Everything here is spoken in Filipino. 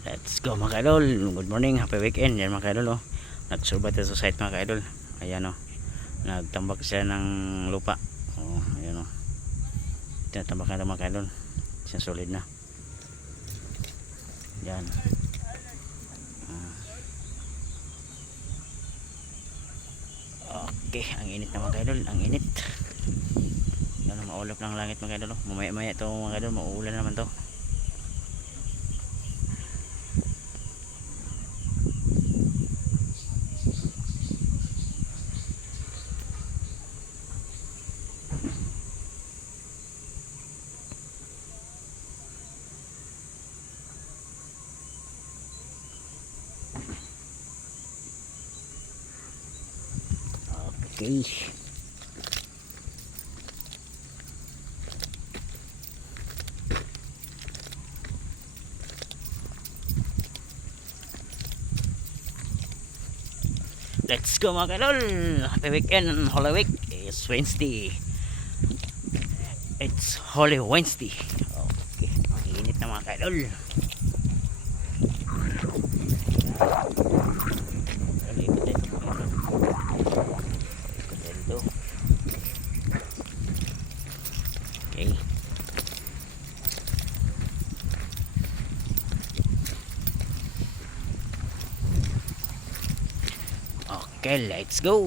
Let's go mga kaidol. Good morning, happy weekend. Yan mga kaidol oh. Nagsurbat sa site mga kaidol. Ayan oh. Nagtambak sila ng lupa. Oh, ayan oh. Tinatambak na mga kaidol. Siya solid na. Yan. Okay, ang init na mga kaidol, ang init. Yan, maulap ng langit mga kaidol oh. Mamaya-maya to mga kaidol, mauulan naman to. Okay. Let's go mga kaidol. Happy weekend, Holy Week. It's Wednesday. It's Holy Wednesday. Okay, ang init na mga kaidol. Okay. Okay, let's go.